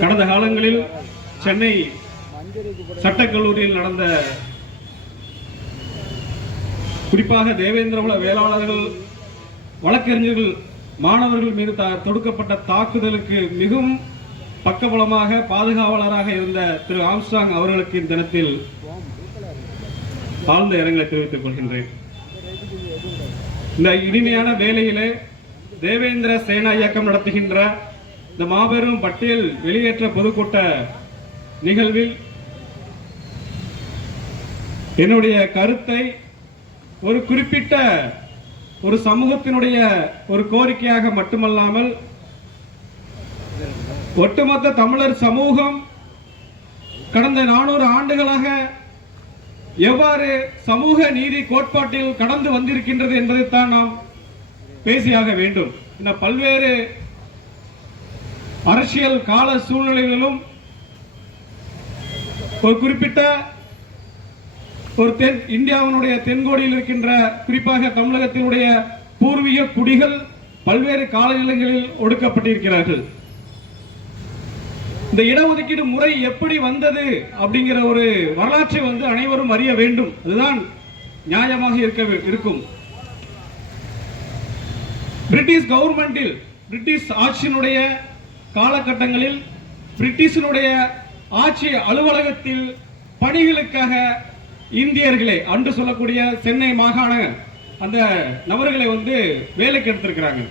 கடந்த காலங்களில் சென்னை சட்டக்கல்லூரியில் நடந்த குறிப்பாக தேவேந்திரகுல வேளாளர்கள் வழக்கறிஞர்கள் மாணவர்கள் மீது தொடுக்கப்பட்ட தாக்குதலுக்கு மிகவும் பக்கபலமாக பாதுகாவலராக இருந்த திரு ஆம்ஸ்டாங் அவர்களுக்கு இத்தினத்தில் ஆழ்ந்த இரங்கலை தெரிவித்துக் கொள்கின்றேன். இந்த இனிமையான வேலையிலே தேவேந்திர சேனா இயக்கம் நடத்துகின்ற இந்த மாபெரும் பட்டியல் வெளியேற்ற பொதுக்கூட்ட நிகழ்வில் என்னுடைய கருத்தை ஒரு குறிப்பிட்ட ஒரு சமூகத்தினுடைய ஒரு கோரிக்கையாக மட்டுமல்லாமல் ஒட்டுமொத்த தமிழர் சமூகம் கடந்த நானூறு ஆண்டுகளாக எவ்வாறு சமூக நீதி கோட்பாட்டில் கடந்து வந்திருக்கின்றது என்பதைத்தான் நாம் பேசியாக வேண்டும். இந்த பல்வேறு அரசியல் கால சூழ்நிலைகளிலும் ஒரு குறிப்பிட்ட ஒரு தென் இந்தியாவினுடைய தென்கோடியில் இருக்கின்ற குறிப்பாக தமிழகத்தினுடைய பூர்வீக குடிகள் பல்வேறு காலநிலைகளில் ஒடுக்கப்பட்டிருக்கிறார்கள். இந்த இடஒதுக்கீடு முறை எப்படி வந்தது அப்படிங்கிற ஒரு வரலாற்றை வந்து அனைவரும் அறிய வேண்டும். அதுதான் நியாயமாக இருக்க இருக்கும். பிரிட்டிஷ் கவர்மெண்டில் பிரிட்டிஷ் ஆட்சியினுடைய காலகட்டங்களில் பிரிட்டிஷினுடைய ஆட்சி அலுவலகத்தில் பணிகளுக்காக இந்தியர்களை அன்று சொல்லக்கூடிய சென்னை மாகாண அந்த நபர்களை வந்து வேலைக்கு எடுத்திருக்கிறாங்க.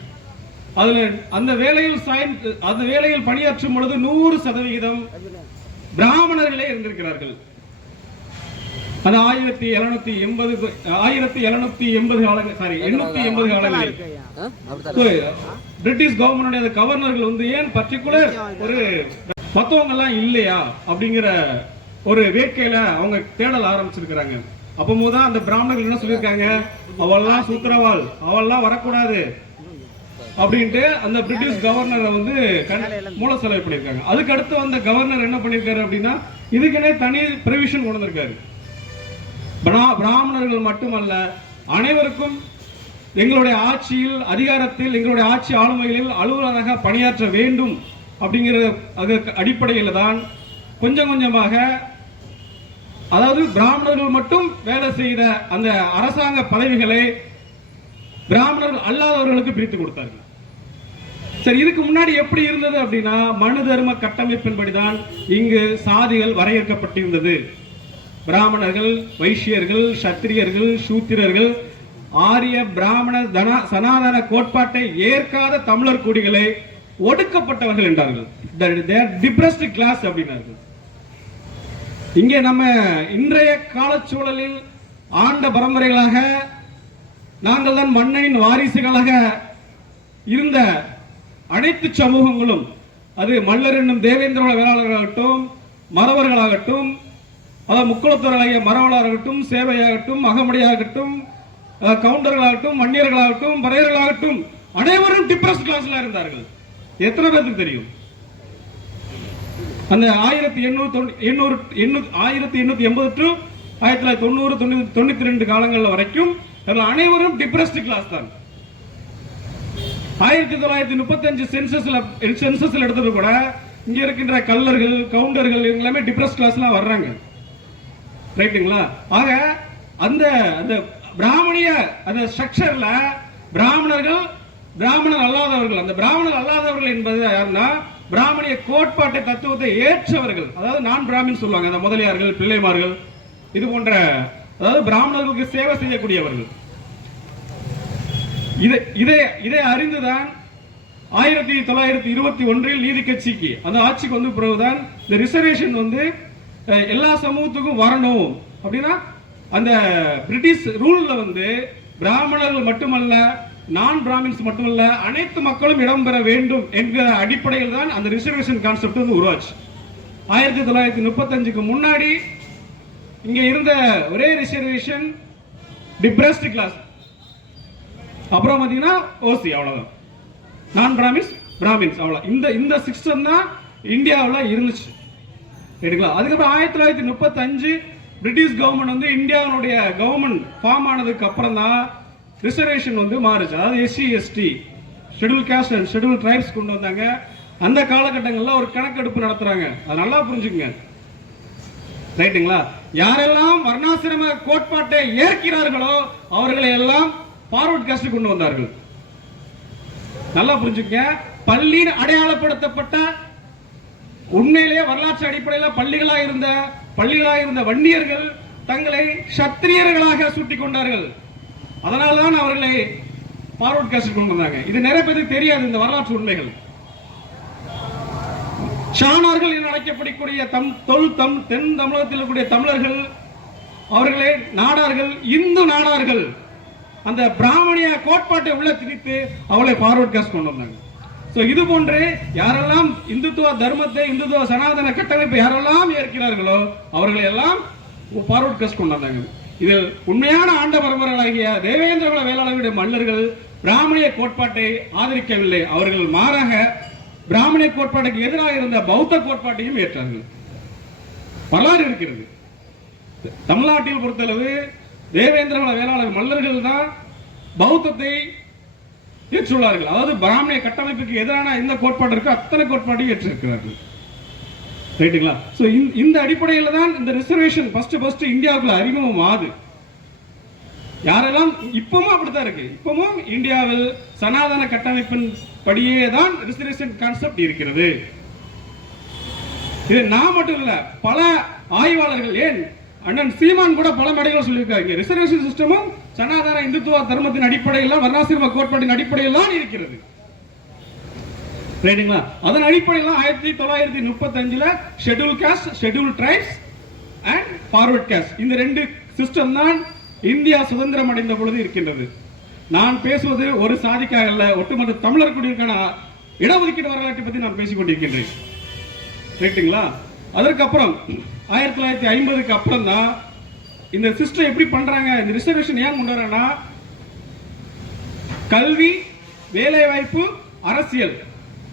அதுல அந்த வேலையில் சாய்ந்து அந்த வேலையில் பணியாற்றும் பொழுது நூறு சதவிகிதம் பிராமணர்களே இருந்திருக்கிறார்கள். அது ஆயிரத்தி எழுநூத்தி எண்பது ஆயிரத்தி எழுநூத்தி எண்பது காலங்கள் சாரி எண்ணூத்தி எண்பது காலங்களில். பிரிட்டிஷ் கவர்மெண்ட் கவர்னர்கள் வந்து ஏன் பர்டிகுலர் ஒரு மத்தவங்க எல்லாம் இல்லையா அப்படிங்கிற ஒரு வேட்கையில அவங்க தேடல் ஆரம்பிச்சிருக்கிறாங்க. அப்போதான் அந்த பிராமணர்கள் என்ன சொல்லியிருக்காங்க? அவள்லாம் சுத்திரவாள். அவள்லாம் வரக்கூடாது. அப்படின்ட்டு அந்த பிரிட்டிஷ் கவர்னரை வந்து மூல செலவு பண்ணியிருக்காங்க. அதுக்கு அடுத்து வந்த கவர்னர் என்ன பண்ணியிருக்காரு அப்படின்னா இதுக்குன்னே தனி ப்ரொவிஷன் கொண்டு வந்திருக்காரு. பிராமணர்கள் மட்டுமல்ல அனைவருக்கும் எங்களுடைய ஆட்சியில் அதிகாரத்தில் எங்களுடைய ஆட்சி ஆளுமைகளில் அலுவலராக பணியாற்ற வேண்டும் அப்படிங்கிற அதற்கு அடிப்படையில் தான் கொஞ்சம் கொஞ்சமாக அதாவது பிராமணர்கள் மட்டும் வேலை செய்த அந்த அரசாங்க பதவிகளை பிராமணர்கள் அல்லாதவர்களுக்கு பிரித்து கொடுத்தார்கள். சரி இதுக்கு முன்னாடி எப்படி இருந்தது அப்படின்னா மனு தர்ம கட்டமைப்பின்படிதான் இங்கு சாதிகள் வரையறுக்கப்பட்டிருந்தது. பிராமணர்கள் வைஷ்யர்கள் சத்திரியர்கள் சூத்திரர்கள் ஆரிய பிராமண தன சனாதன கோட்பாட்டை ஏற்காத தமிழர் குடிகளை ஒடுக்கப்பட்டவர்கள் என்றார்கள். டிப்ரஸ்ட் கிளாஸ் அப்படின்னார்கள். இங்கே நம்ம இன்றைய காலச்சூழலில் ஆண்ட பரம்பரைகளாக நாங்கள் தான் மன்னனின் வாரிசுகளாக இருந்த அனைத்து சமூகங்களும் அது மல்லர் என்னும் தேவேந்திர வேளாளர்களாகட்டும் மறவர்களாகட்டும் அதாவது முக்குளத்தோராகிய மரவளாகட்டும் சேவையாகட்டும் அகமடியாகட்டும் கவுண்டர்களாகட்டும் வன்னியர்களாகட்டும் பறையர்களாகட்டும் அனைவரும் டிப்ரஸ் கிளாஸ்ல இருந்தார்கள். எத்தனை பேருக்கு தெரியும்? அந்த ஆயிரத்தி எண்ணூறு எண்ணூறு எண்ணூறு ஆயிரத்தி எண்ணூத்தி எண்பது டு ஆயிரத்தி தொள்ளாயிரத்தி தொண்ணூறு தொண்ணூத்தி தொண்ணூத்தி ரெண்டு காலங்களில் வரைக்கும் அனைவரும் டிப்ரஸ்ட் கிளாஸ் தான். ஆயிரத்தி தொள்ளாயிரத்தி முப்பத்தஞ்சு சென்சஸ்ல சென்சஸ்ல எடுத்தது கூட இங்க இருக்கின்ற கல்லர்கள் கவுண்டர்கள் எல்லாமே டிப்ரஸ் கிளாஸ்லாம் வர்றாங்க. ரைட்டுங்களா? ஆக அந்த அந்த பிராமணிய அந்த ஸ்ட்ரக்சர்ல பிராமணர்கள் பிராமணர் அல்லாதவர்கள் அந்த பிராமணர் அல்லாதவர்கள் என்பது யாருன்னா பிராமணிய கோட்பாட்டை தத்துவத்தை ஏற்றவர்கள். அதாவது நான் பிராமின் சொல்லுவாங்க அந்த முதலியார்கள் பிள்ளைமார்கள் இது போன்ற அதாவது பிராமணர்களுக்கு சேவை செய்யக்கூடியவர்கள். இதை இதை இதை அறிந்துதான் ஆயிரத்தி தொள்ளாயிரத்தி இருபத்தி ஒன்றில் நீதி கட்சிக்கு அந்த ஆட்சிக்கு வந்து பிறகுதான் இந்த ரிசர்வேஷன் வந்து எல்லா சமூகத்துக்கும் வரணும். அப்படின்னா அந்த பிரிட்டிஷ் ரூல்ல வந்து பிராமணர்கள் மட்டுமல்ல நான் பிராமின்ஸ் மட்டுமல்ல அனைத்து மக்களும் இடம்பெற வேண்டும் என்கிற அடிப்படையில் தான் அந்த ரிசர்வேஷன் கான்செப்ட் வந்து உருவாச்சு. ஆயிரத்தி தொள்ளாயிரத்தி முப்பத்தஞ்சுக்கு முன்னாடி இங்க இருந்த ஒரே ரிசர்வேஷன் டிப்ரஸ்ட் கிளாஸ் அப்புறம் பாத்தீங்கன்னா ஓசி அவ்வளவுதான். நான் பிராமின்ஸ் பிராமின்ஸ் அவ்வளவு இந்த இந்த சிஸ்டம் தான் இந்தியாவில் இருந்துச்சு. சரிங்களா அதுக்கப்புறம் ஆயிரத்தி தொள்ளாயிரத்தி முப்பத்தஞ்சு பிரிட்டிஷ் கவர்மெண்ட் வந்து இந்தியாவுடைய கவர்மெண்ட் ஃபார்ம் ஆனதுக்கு அப்புறம் தான் ரிசர்வேஷன் வந்து மாறுச்சு. அதாவது SC ST schedule caste and schedule tribes கொண்டு வந்தாங்க. அந்த காலகட்டங்களில் ஒரு கணக்கெடுப்பு நடத்துறாங்க. அது நல்லா புரிஞ்சுக்குங்க. ரைட்டுங்களா? யாரெல்லாம் வர்ணாசிரம கோட்பாட்டை ஏற்கிறார்களோ அவர்களை எல்லாம் பார்வர்ட் காஸ்ட் கொண்டு வந்தார்கள். நல்லா புரிஞ்சுக்க பள்ளியின் அடையாளப்படுத்தப்பட்ட உண்மையிலேயே வரலாற்று அடிப்படையில் பள்ளிகளாக இருந்த பள்ளிகளாக இருந்த வன்னியர்கள் தங்களை சத்திரியர்களாக சூட்டிக் கொண்டார்கள். அதனால்தான் அவர்களை பார்வர்ட் காஸ்ட் கொண்டு வந்தாங்க. இது நிறைய பேருக்கு தெரியாது இந்த வரலாற்று உண்மைகள். சாணார்கள் என அழைக்கப்படக்கூடிய தம் தொல் தம் தென் தமிழகத்தில் இருக்கக்கூடிய தமிழர்கள் அவர்களே நாடார்கள் இந்து நாடார்கள் அந்த பிராமணிய கோட்பாட்டை உள்ள திணித்து அவளை பார்வர்ட் காஸ்ட் கொண்டு வந்தாங்க. ஸோ இது போன்று யாரெல்லாம் இந்துத்துவ தர்மத்தை இந்துத்துவ சனாதன கட்டமைப்பை யாரெல்லாம் ஏற்கிறார்களோ அவர்களை எல்லாம் ஃபார்வர்ட் காஸ்ட் கொண்டாந்தாங்க. இதில் உண்மையான ஆண்ட பரம்பரைகளாகிய தேவேந்திரகுல வேளாளருடைய மன்னர்கள் பிராமணிய கோட்பாட்டை ஆதரிக்கவில்லை. அவர்கள் மாறாக பிராமணிய கோட்பாட்டுக்கு எதிராக இருந்த பௌத்த கோட்பாட்டையும் ஏற்றார்கள். வரலாறு இருக்கிறது. தமிழ்நாட்டில் பொறுத்தளவு தேவேந்திரகுல வேளாளர் மல்லர்கள் தான் பௌத்தத்தை ஏற்றுள்ளார்கள் அதாவது பிராமணிய கட்டமைப்புக்கு எதிரான எந்த கோட்பாடு இருக்கோ அத்தனை கோட்பாட்டையும் ஏற்றிருக்கிறார்கள். ரைட்டுங்களா ஸோ இந்த அடிப்படையில் தான் இந்த ரிசர்வேஷன் ஃபர்ஸ்ட் ஃபர்ஸ்ட் இந்தியாவுக்குள்ள அறிமுகம் ஆகுது. யாரெல்லாம் இப்பவும் அப்படித்தான் இருக்கு. இப்பவும் இந்தியாவில் சனாதன கட்டமைப்பின் படியே தான் ரிசர்வேஷன் கான்செப்ட் இருக்கிறது. இது நான் மட்டும் இல்ல பல ஆய்வாளர்கள் ஏன் அண்ணன் சீமான் கூட பல மேடைகள் சொல்லியிருக்காங்க. ரிசர்வேஷன் சிஸ்டமும் சனாதன இந்துத்துவ தர்மத்தின் அடிப்படையில் வர்ணாசிரம கோட்பாட்டின் அடிப்படையில் தான் இருக்கிறது. ரைட்டுங்களா அதன் அடிப்படையில் ஆயிரத்தி தொள்ளாயிரத்தி முப்பத்தஞ்சுல schedule caste schedule tribes and forward caste இந்த ரெண்டு சிஸ்டம் தான் இந்தியா சுதந்திரம் அடைந்த பொழுது இருக்கின்றது. நான் பேசுவது ஒரு சாதிக்காக அல்ல ஒட்டுமொத்த தமிழர் குடியிருக்கான இடஒதுக்கீடு வரலாற்றை பற்றி நான் பேசிக் கொண்டிருக்கின்றேன் ரைட்டுங்களா அதற்கப்புறம் ஆயிரத்தி தொள்ளாயிரத்தி ஐம்பதுக்கு அப்புறம் தான் இந்த சிஸ்டம் எப்படி பண்றாங்க? இந்த ரிசர்வேஷன் ஏன் கொண்டு வரேன்னா கல்வி வேலைவாய்ப்பு அரசியல்.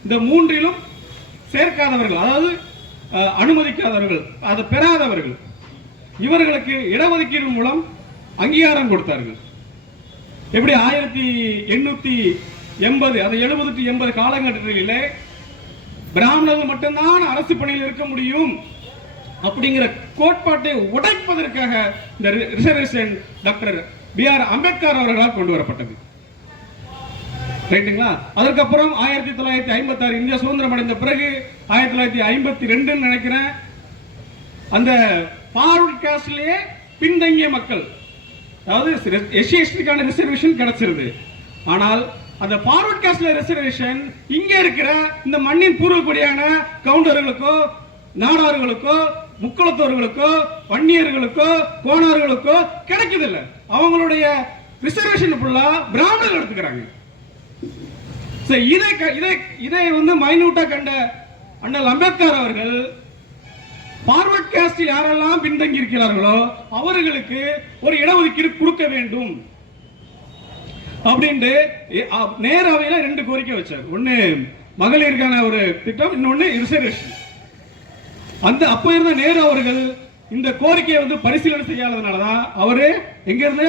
இந்த மூன்றிலும் சேர்க்காதவர்கள் அதாவது அஹ், அனுமதிக்காதவர்கள் அதை பெறாதவர்கள் இவர்களுக்கு இடஒதுக்கீடு மூலம் அங்கீகாரம் கொடுத்தார்கள். எப்படி ஆயிரத்தி எண்ணூத்தி எண்பது அது எழுபது டு எண்பது காலகட்டத்திலே பிராமணர்கள் மட்டும்தான் அரசு பணியில் இருக்க முடியும். அப்படிங்கிற கோட்பாட்டை உடைப்பதற்காக இந்த reservation doctor B R Ambedkar அவர்களால் கொண்டு வரப்பட்டது. ரைட்டுங்களா? அதற்கப்புறம் ஆயிரத்தி தொள்ளாயிரத்தி ஐம்பத்தி ஆறு இந்தியா சுதந்திரம் அடைந்த பிறகு ஆயிரத்தி தொள்ளாயிரத்தி ஐம்பத்தி ரெண்டுன்னு நினைக்கிறேன். அந்த பார்வர்ட் காஸ்ட்லயே பின்தங்கிய மக்கள் அதாவது எஸ்சி எஸ்டிக்கான ரிசர்வேஷன் கிடைச்சிருது. ஆனால் அந்த பார்வர்ட் காஸ்ட்ல ரிசர்வேஷன் இங்க இருக்கிற இந்த மண்ணின் பூர்வக்குடியான கவுண்டர்களுக்கோ நாடார்களுக்கோ முக்குளத்தோர்களுக்கோ வன்னியர்களுக்கோ கோணார்களுக்கோ கிடைக்குதில்ல. அவங்களுடைய ரிசர்வேஷன் ஃபுல்லா பிராமணர்கள் எடுத்துக்கிறாங்க. இதை இதை இதை வந்து மைனூட்டா கண்ட அண்ணல் அம்பேத்கர் அவர்கள் பார்வர்ட் காஸ்ட் யாரெல்லாம் பின்தங்கி இருக்கிறார்களோ அவர்களுக்கு ஒரு இடஒதுக்கீடு கொடுக்க வேண்டும். அப்படின்ட்டு எ- நேர அவையில ரெண்டு கோரிக்கை வச்சார். ஒண்ணு மகளிருக்கான ஒரு திட்டம் இன்னொன்னு ரிசர்வேஷன் அந்த அப்ப இருந்த நேரு அவர்கள் இந்த கோரிக்கையை வந்து பரிசீலனை செய்யாததுனால தான் அவரு எங்க இருந்து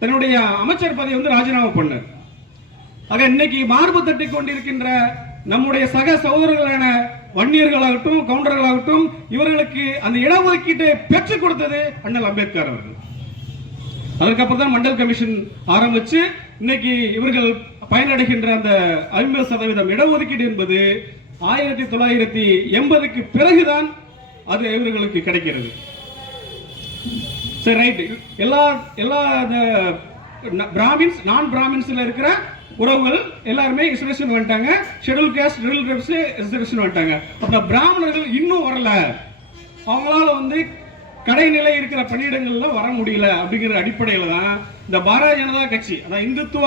தன்னுடைய அமைச்சர் பதவியை வந்து ராஜினாமா பண்ணார். ஆக இன்னைக்கு மார்பு தட்டி கொண்டிருக்கின்ற நம்முடைய சக சகோதரர்களான வன்னியர்களாகட்டும் கவுண்டர்களாகட்டும் இவர்களுக்கு அந்த இடஒதுக்கீட்டை பெற்றுக் கொடுத்தது அண்ணல் அம்பேத்கர் அவர்கள். அதுக்கப்புறம் தான் மண்டல் கமிஷன் ஆரம்பிச்சு இன்னைக்கு இவர்கள் பயனடைகின்ற அந்த ஐம்பது சதவீதம் இடஒதுக்கீடு என்பது ஆயிரத்தி தொள்ளாயிரத்தி எண்பதுக்கு பிறகுதான் அது இவர்களுக்கு கிடைக்கிறது. சரி ரைட் எல்லா எல்லா பிராமின்ஸ் நான் பிராமின்ஸ்ல இருக்கிற உறவுகள் எல்லாருமே ரிசர்வேஷன் வந்துட்டாங்க. ஷெட்யூல் கேஸ்ட் ரில் ரிசர்வேஷன் வந்துட்டாங்க. அப்ப பிராமணர்கள் இன்னும் வரல. அவங்களால வந்து கடைநிலை இருக்கிற பணியிடங்கள்ல வர முடியல அப்படிங்கிற அடிப்படையில தான் இந்த பாரதிய ஜனதா கட்சி அதான் இந்துத்துவ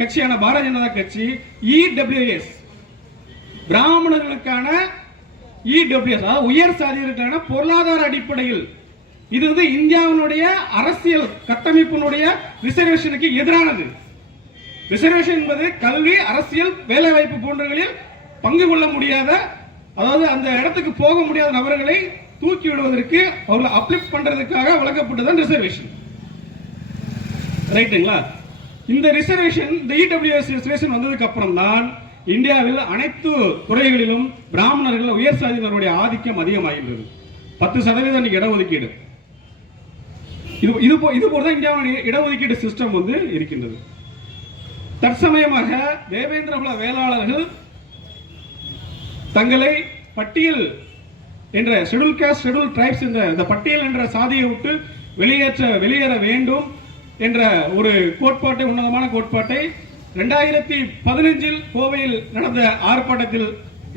கட்சியான பாரதிய ஜனதா கட்சி இடபிள்யூஎஸ் பிராமணர்களுக்கான இடபிள்யூஎஸ் அதாவது உயர் சாதிகளுக்கான பொருளாதார அடிப்படையில் இது வந்து இந்தியாவினுடைய அரசியல் கட்டமைப்பினுடைய ரிசர்வேஷனுக்கு எதிரானது. ரிசர்வேஷன் என்பது கல்வி அரசியல் வேலைவாய்ப்பு போன்றவர்களில் பங்கு கொள்ள முடியாத அதாவது அந்த இடத்துக்கு போக முடியாத நபர்களை தூக்கி விடுவதற்கு அவர்களை அப்லிஃப்ட் பண்றதுக்காக வழங்கப்பட்டதான் ரிசர்வேஷன். ரைட்டுங்களா இந்த ரிசர்வேஷன் இந்த இடபிள்யூஎஸ் ரிசர்வேஷன் வந்ததுக்கு அப்புறம் தான் இந்தியாவில் அனைத்து துறைகளிலும் பிராமணர்கள் உயர் சாதியினருடைய ஆதிக்கம் அதிகமாகின்றது. பத்து சதவீதம் இடஒதுக்கீடு. இது இது போ இது போல தான் இந்தியாவுடைய இடஒதுக்கீடு சிஸ்டம் வந்து இருக்கின்றது. தற்சமயமாக தேவேந்திரகுல வேளாளர்கள் தங்களை பட்டியல் என்ற ஷெடியூல் காஸ்ட் ஷெட்யூல் டிரைப்ஸ் என்ற இந்த பட்டியல் என்ற சாதியை விட்டு வெளியேற்ற வெளியேற வேண்டும் என்ற ஒரு கோட்பாட்டை உன்னதமான கோட்பாட்டை ரெண்டாயிரத்தி பதினஞ்சில் கோவையில் நடந்த ஆர்ப்பாட்டத்தில்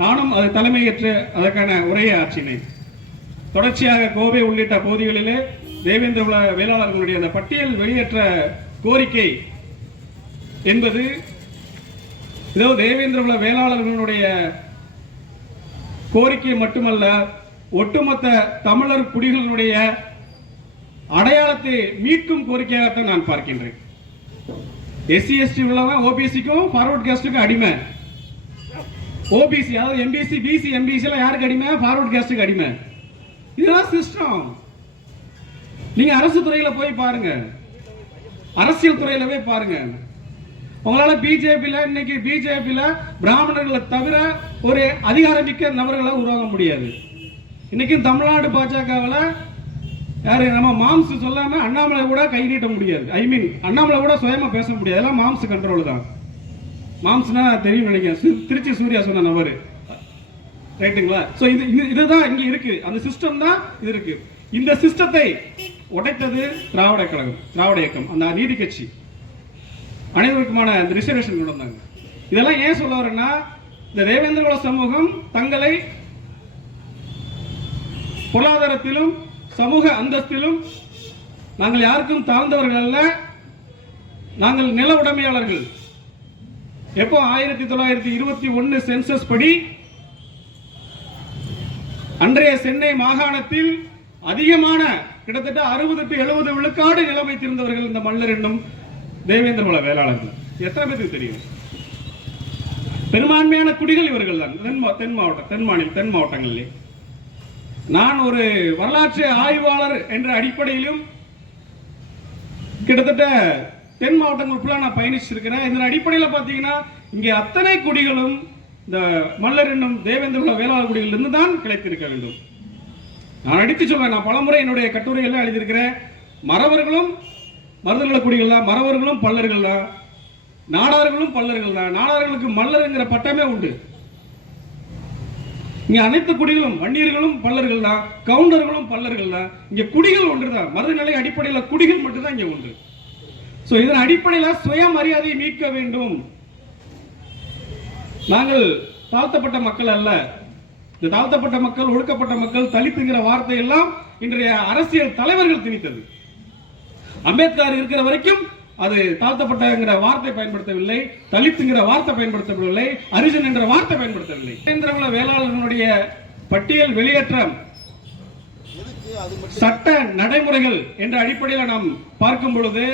நானும் அது தலைமையேற்று அதற்கான உரையை ஆற்றினேன். தொடர்ச்சியாக கோவை உள்ளிட்ட பகுதிகளிலே தேவேந்திர உலக வேளாளர்களுடைய அந்த பட்டியல் வெளியேற்ற கோரிக்கை என்பது இதோ தேவேந்திர உலக வேளாளர்களுடைய கோரிக்கை மட்டுமல்ல ஒட்டுமொத்த தமிழர் குடிகளுடைய அடையாளத்தை மீட்கும் கோரிக்கையாகத்தான் நான் பார்க்கின்றேன். எஸ்சி எஸ்டி உள்ளவன் ஓபிசிக்கும் ஃபார்வர்ட் கேஸ்ட்டுக்கும் அடிமை. ஓபிசி அதாவது எம்பிசி பிசி எம்பிசி எல்லாம் யாருக்கு அடிமை? ஃபார்வர்ட் கேஸ்ட்டுக்கு அடிமை. இதுதான் சிஸ்டம் நீங்க அரசு துறையில போய் பாருங்க. அரசியல் துறையில போய் பாருங்க. உங்களால பிஜேபியில இன்னைக்கு பிஜேபியில பிராமணர்களை தவிர ஒரு அதிகாரமிக்க நபர்களை உருவாக முடியாது. இன்னைக்கும் தமிழ்நாடு பாஜகவில் யாரு நம்ம மாம்ஸ் சொல்லாம அண்ணாமலை கூட கை நீட்ட முடியாது. ஐ மீன் அண்ணாமலை கூட சுயமா பேச முடியாது. எல்லாம் மாம்ஸ் கண்ட்ரோல் தான். மாம்ஸ்னா தெரியும் நினைக்கிறேன். திருச்சி சூர்யா சொன்ன நபரு. ரைட்டுங்களா சோ இது இது- இதுதான் இங்க இருக்கு. அந்த சிஸ்டம் தான் இது இருக்கு. இந்த சிஸ்டத்தை உடைத்தது திராவிட கழகம் திராவிட இயக்கம் அந்த நீதி கட்சி. அனைவருக்குமான அந்த ரிசர்வேஷன் கொண்டு வந்தாங்க. இதெல்லாம் ஏன் சொல்ல வரேன்னா இந்த தேவேந்திர குல சமூகம் தங்களை பொருளாதாரத்திலும் சமூக அந்தஸ்திலும் நாங்கள் யாருக்கும் தாழ்ந்தவர்கள் அல்ல. நாங்கள் நில உடைமையாளர்கள். எப்போ ஆயிரத்தி தொள்ளாயிரத்தி இருபத்தி ஒன்று சென்சஸ் படி அன்றைய சென்னை மாகாணத்தில் அதிகமான கிட்டத்தட்ட அறுபது டு எழுபது விழுக்காடு நிலம் வைத்திருந்தவர்கள் இந்த மல்லர் என்னும் தேவேந்திர குல வேளாளர்கள். எத்தனை பேருக்கு தெரியும்? பெரும்பான்மையான குடிகள் இவர்கள் தான். தென் மா- தென் மாவட்டம் தென் மாநில தென் மாவட்டங்களிலே. நான் ஒரு வரலாற்று ஆய்வாளர் என்ற அடிப்படையிலும் கிட்டத்தட்ட தென் மாவட்டங்கள் ஃபுல்லாக நான் பயணிச்சிருக்கிறேன். இதன் அடிப்படையில் பார்த்தீங்கன்னா இங்கே அத்தனை குடிகளும் இந்த மல்லர் என்னும் தேவேந்திர குல வேளாளர் குடிகளிலிருந்து தான் கிடைத்திருக்க வேண்டும். நான் அடித்து சொல்வேன். நான் பலமுறை என்னுடைய கட்டுரைகள்லாம் எழுதியிருக்கிறேன். மறவர்களும் மருதநல குடிகள் தான். மறவர்களும் பல்லர்கள் தான். நாடார்களும் பல்லர்கள் தான். நாடார்களுக்கு மல்லருங்கிற பட்டமே உண்டு. இங்க அனைத்து குடிகளும் வன்னியர்களும் பல்லர்கள் தான் கவுண்டர்களும் பல்லர்கள் தான். இங்க குடிகள் ஒன்றுதான். மருதநிலை அடிப்படையில் குடிகள் மட்டும்தான் இங்கே ஒன்று. ஸோ இதன் அடிப்படையில் சுயமரியாதையை மீட்க வேண்டும். நாங்கள் தாழ்த்தப்பட்ட மக்கள் அல்ல. இந்த தாழ்த்தப்பட்ட மக்கள் ஒடுக்கப்பட்ட மக்கள் தலித்துங்கிற வார்த்தை எல்லாம் இன்றைய அரசியல் தலைவர்கள் திணித்தது. அம்பேத்கர் இருக்கிற வரைக்கும் அது தாழ்த்தப்பட்டங்கிற வார்த்தை பயன்படுத்தவில்லை தலித்துங்கிற வார்த்தை பயன்படுத்தவில்லை அரிஜன் என்ற வார்த்தை பயன்படுத்தவில்லை. இயந்திரங்கள வேளாளர்களுடைய பட்டியல் வெளியேற்றம் சட்ட நடைமுறைகள் என்ற அடிப்படையில் நாம் பார்க்கும் பொழுது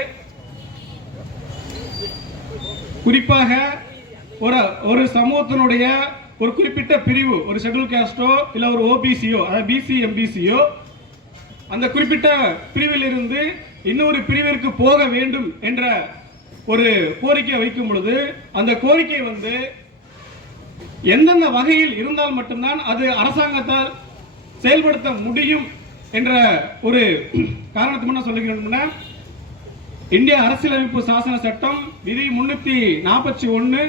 குறிப்பாக ஒரு ஒரு சமூகத்தினுடைய ஒரு குறிப்பிட்ட பிரிவு ஒரு ஷெட்யூல் காஸ்டோ இல்ல ஒரு ஓபிசியோ அதாவது பிசி எம்பிசியோ அந்த குறிப்பிட்ட பிரிவில் இருந்து இன்னொரு பிரிவிற்கு போக வேண்டும் என்ற ஒரு கோரிக்கை வைக்கும் பொழுது அந்த கோரிக்கை வந்து எந்தெந்த வகையில் இருந்தால் மட்டும்தான் அது அரசாங்கத்தால் செயல்படுத்த முடியும் என்ற ஒரு காரணத்துக்கு முன்ன சொல்லுகிறோம்னா இந்திய அரசியலமைப்பு சாசன சட்டம் விதி முன்னூத்தி நாற்பத்தி ஒன்னு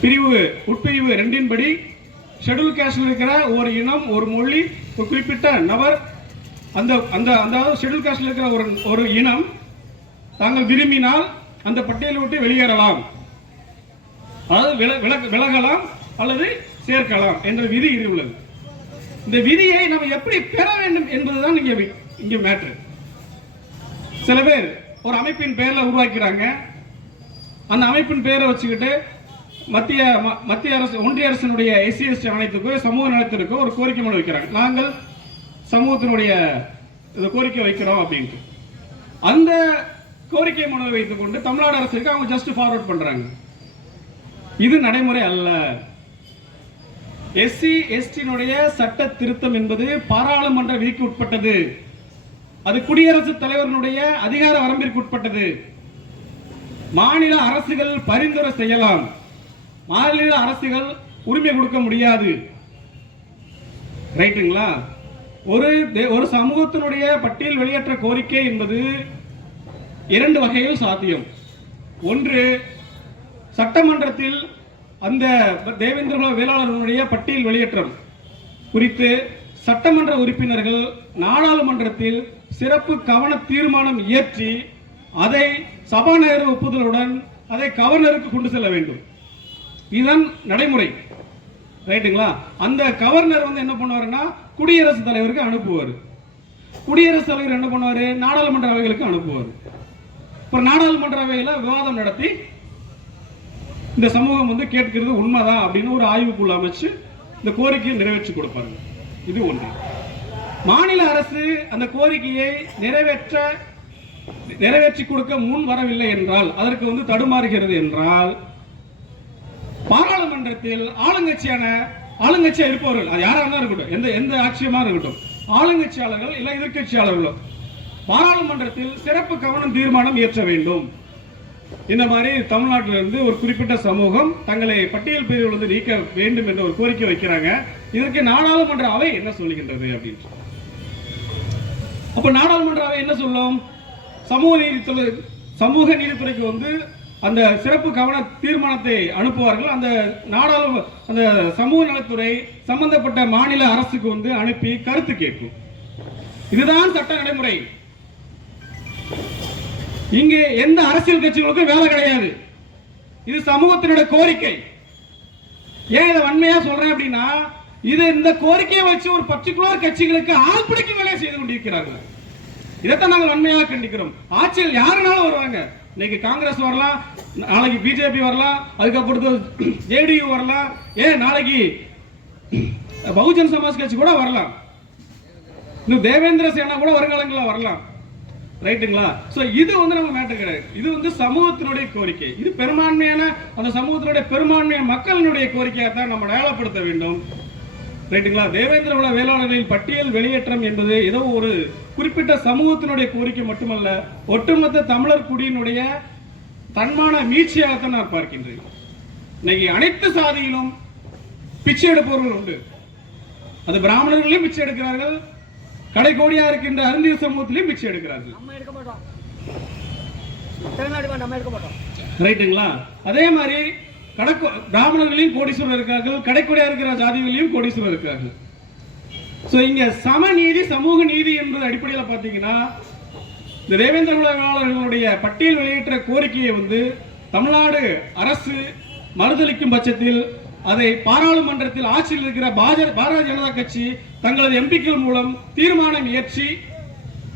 பிரிவு உட்பிரிவு ரெண்டின்படி ஷெடியூல் ஷெட்யூல் காஸ்டில் இருக்கிற ஒரு இனம் ஒரு மொழி ஒரு குறிப்பிட்ட நபர் அந்த அந்த அந்த ஷெடியூல் காஸ்டில் இருக்கிற ஒரு ஒரு இனம் தாங்கள் விரும்பினால் அந்த பட்டியலை விட்டு வெளியேறலாம். அதாவது வில- விலக- விலகலாம் அல்லது சேர்க்கலாம் என்ற விதி இது உள்ளது. இந்த விதியை நம்ம எப்படி பெற வேண்டும் என்பதுதான் இங்கே இங்கே மேட்ரு சில பேர் ஒரு அமைப்பின் பெயரில் உருவாக்கிறாங்க. அந்த அமைப்பின் பெயரை வச்சுக்கிட்டு மத்திய ம- மத்திய அரசு ஒன்றிய அரசினுடைய எஸ்சி எஸ்டி ஆணையத்துக்கோ சமூக நலத்திற்கோ ஒரு கோரிக்கை மனு வைக்கிறாங்க. நாங்கள் சமூகத்தினுடைய கோரிக்கை வைக்கிறோம் அப்படின்ட்டு. அந்த கோரிக்கை மனுவை வைத்துக் கொண்டு தமிழ்நாடு அரசுக்கு அவங்க ஜஸ்ட் ஃபார்வர்ட் பண்றாங்க. இது நடைமுறை அல்ல. எஸ்சி எஸ்டியினுடைய சட்ட திருத்தம் என்பது பாராளுமன்ற விதிக்கு உட்பட்டது. அது குடியரசுத் தலைவர்களுடைய அதிகார வரம்பிற்கு உட்பட்டது. மாநில அரசுகள் பரிந்துரை செய்யலாம். மாநில அரசுகள் உரிமை கொடுக்க முடியாது. ரைட்டுங்களா ஒரு தே- ஒரு சமூகத்தினுடைய பட்டியல் வெளியேற்ற கோரிக்கை என்பது இரண்டு வகையில் சாத்தியம். ஒன்று சட்டமன்றத்தில் அந்த தேவேந்திரகுல வேளாளர்களுடைய பட்டியல் வெளியேற்றம். குறித்து சட்டமன்ற உறுப்பினர்கள் நாடாளுமன்றத்தில் சிறப்பு கவன தீர்மானம் இயற்றி அதை சபாநாயகர் ஒப்புதலுடன் அதை கவர்னருக்கு கொண்டு செல்ல வேண்டும். இதுதான் நடைமுறை. ரைட்டுங்களா அந்த கவர்னர் வந்து என்ன பண்ணுவாருன்னா குடியரசுத் தலைவருக்கு அனுப்புவார். குடியரசுத் தலைவர் என்ன பண்ணுவாரு? நாடாளுமன்ற அவைகளுக்கு அனுப்புவார். இப்போ நாடாளுமன்ற அவையில் விவாதம் நடத்தி இந்த சமூகம் வந்து கேட்கிறது உண்மைதான் அப்படின்னு ஒரு ஆய்வுக்குழு அமைச்சு இந்த கோரிக்கையை நிறைவேற்றி கொடுப்பாங்க இது ஒன்று. மாநில அரசு அந்த கோரிக்கையை நிறைவேற்ற நிறைவேற்றி கொடுக்க முன் வரவில்லை என்றால் அதற்கு வந்து தடுமாறுகிறது என்றால் பாராளுமன்றத்தில் ஆளுங்கட்சியான ஆளுங்கட்சியா இருப்பவர்கள். அது யாரா இருந்தா இருக்கட்டும். எந்த எந்த ஆட்சியமா இருக்கட்டும். ஆளுங்கட்சியாளர்கள் இல்ல எதிர்க்கட்சியாளர்களோ பாராளுமன்றத்தில் சிறப்பு கவனம் தீர்மானம் இயற்ற வேண்டும். இந்த மாதிரி தமிழ்நாட்டில இருந்து ஒரு குறிப்பிட்ட சமூகம் தங்களை பட்டியல் பிரிவில் வந்து நீக்க வேண்டும் என்ற ஒரு கோரிக்கை வைக்கிறாங்க. இதற்கு நாடாளுமன்ற அவை என்ன சொல்லுகின்றது அப்படின்னு அப்ப நாடாளுமன்ற அவை என்ன சொல்லும்? சமூக நீதித்துறை சமூக நீதித்துறைக்கு வந்து அந்த சிறப்பு கவன தீர்மானத்தை அனுப்புவார்கள். அந்த நாடாளு அந்த சமூக நலத்துறை சம்பந்தப்பட்ட மாநில அரசுக்கு வந்து அனுப்பி கருத்து கேட்கும். இதுதான் சட்ட நடைமுறை. இங்கே எந்த அரசியல் கட்சிகளுக்கும் வேலை கிடையாது. இது சமூகத்தினுடைய கோரிக்கை. ஏன் இதை வன்மையா சொல்றேன் அப்படின்னா இது இந்த கோரிக்கையை வச்சு ஒரு பர்டிகுலர் கட்சிகளுக்கு ஆள் பிடிக்கும் வேலையை செய்து கொண்டிருக்கிறார்கள். இதைத்தான் நாங்கள் வன்மையாக கண்டிக்கிறோம். ஆட்சியில் யாருனாலும் வருவாங்க. இன்னைக்கு காங்கிரஸ் வரலாம் நாளைக்கு பிஜேபி வரலாம் அதுக்கப்புறம் ஜேடியு வரலாம். ஏன் நாளைக்கு பகுஜன் சமாஜ் கட்சி கூட வரலாம். இன்னும் தேவேந்திர சேனா கூட வருங்காலங்களில் வரலாம். ரைட்டுங்களா? சோ இது வந்து நம்ம மேட்டர் கிடையாது. இது வந்து சமூகத்தினுடைய கோரிக்கை. இது பெரும்பான்மையான அந்த சமூகத்தினுடைய பெரும்பான்மையான மக்களினுடைய கோரிக்கையை தான் நம்ம அடையாளப்படுத்த வேண்டும். ரைட்டுங்களா தேவேந்திர குல வேளாளர்களின் பட்டியல் வெளியேற்றம் என்பது ஏதோ ஒரு குறிப்பிட்ட சமூகத்தினுடைய கோரிக்கை மட்டுமல்ல ஒட்டுமொத்த தமிழர் குடியினுடைய தன்மான மீட்சியாகத்தான் நான் பார்க்கின்றேன். இன்னைக்கு அனைத்து சாதியிலும் பிச்சை எடுப்பவர்கள் உண்டு. அது பிராமணர்களையும் பிச்சை எடுக்கிறார்கள் கடைக்கோடியா இருக்கின்ற அருந்திய சமூகத்திலையும் பிச்சை எடுக்கிறார்கள். நம்ம எடுக்க மாட்டோம். தமிழ்நாடு நம்ம எடுக்க மாட்டோம். ரைட்டுங்களா அதே மாதிரி கடக்கு பிராமணர்களையும் கோடீஸ்வரர் இருக்கார்கள் கடைக்குடையா இருக்கிற ஜாதிகளையும் கோடீஸ்வரர் இருக்கார்கள். சோ இங்க சமநீதி சமூக நீதி என்பது அடிப்படையில் பாத்தீங்கன்னா இந்த தேவேந்திர குல பட்டியல் வெளியேற்ற கோரிக்கையை வந்து தமிழ்நாடு அரசு மறுதளிக்கும் பட்சத்தில் அதை பாராளுமன்றத்தில் ஆட்சியில் இருக்கிற பாஜ- பாரதிய ஜனதா கட்சி தங்களது எம்பிக்கள் மூலம் தீர்மானம் இயற்றி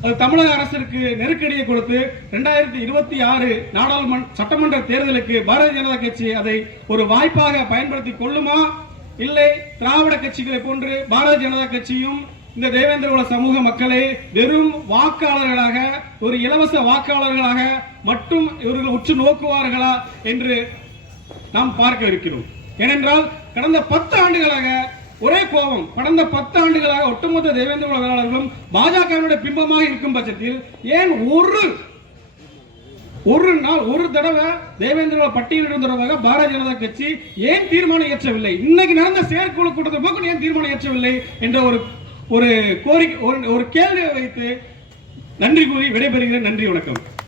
தமிழக அரசிற்கு நெருக்கடியை கொடுத்து ரெண்டாயிரத்தி இருபத்தி ஆறு நாடாளுமன்ற சட்டமன்ற தேர்தலுக்கு பாரதிய ஜனதா கட்சி அதை ஒரு வாய்ப்பாக பயன்படுத்தி கொள்ளுமா? இல்லை திராவிட கட்சிகளை போன்று பாரதிய ஜனதா கட்சியும் இந்த தேவேந்திர குல சமூக மக்களை வெறும் வாக்காளர்களாக ஒரு இலவச வாக்காளர்களாக மட்டும் இவர்கள் உற்று நோக்குவார்களா என்று நாம் பார்க்க இருக்கிறோம் ஏனென்றால் கடந்த பத்து ஆண்டுகளாக ஒரே கோபம். கடந்த பத்து ஆண்டுகளாக ஒட்டுமொத்த தேவேந்திர குல வேளாளர்களும் பாஜகவினுடைய பிம்பமாக இருக்கும் பட்சத்தில் ஏன் ஒரு ஒரு நாள் ஒரு தடவை தேவேந்திர குல பட்டியலிடும் தொடர்பாக பாரதிய ஜனதா கட்சி ஏன் தீர்மானம் இயற்றவில்லை? இன்னைக்கு நடந்த செயற்குழு கூட்டத்தில் போக்கு ஏன் தீர்மானம் இயற்றவில்லை என்ற ஒரு ஒரு கோரிக்கை ஒரு- ஒரு கேள்வியை வைத்து நன்றி கூறி விடைபெறுகிறேன். நன்றி வணக்கம்.